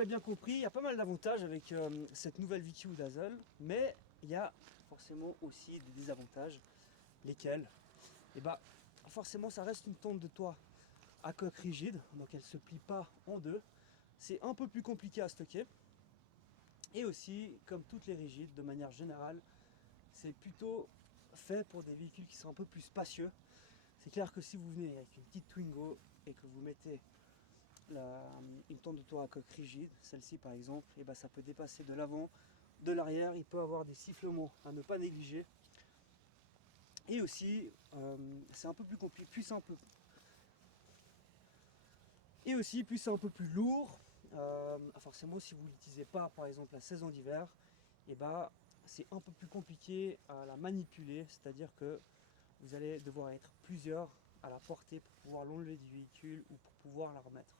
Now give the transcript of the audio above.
l'aurait bien compris, il y a pas mal d'avantages avec cette nouvelle VQ Dazzle, mais il y a forcément aussi des désavantages, lesquels, et bah forcément ça reste une tente de toit à coque rigide, donc elle se plie pas en deux, c'est un peu plus compliqué à stocker, et aussi comme toutes les rigides de manière générale, c'est plutôt fait pour des véhicules qui sont un peu plus spacieux. C'est clair que si vous venez avec une petite Twingo et que vous mettez une tente de toit à coque rigide, celle-ci par exemple, et ben ça peut dépasser de l'avant, de l'arrière, il peut avoir des sifflements à ne pas négliger. Et aussi, c'est un peu plus compliqué, plus simple. Et aussi, plus c'est un peu plus lourd, forcément si vous ne l'utilisez pas par exemple la saison d'hiver, et ben c'est un peu plus compliqué à la manipuler, c'est-à-dire que vous allez devoir être plusieurs à la porter pour pouvoir l'enlever du véhicule ou pour pouvoir la remettre.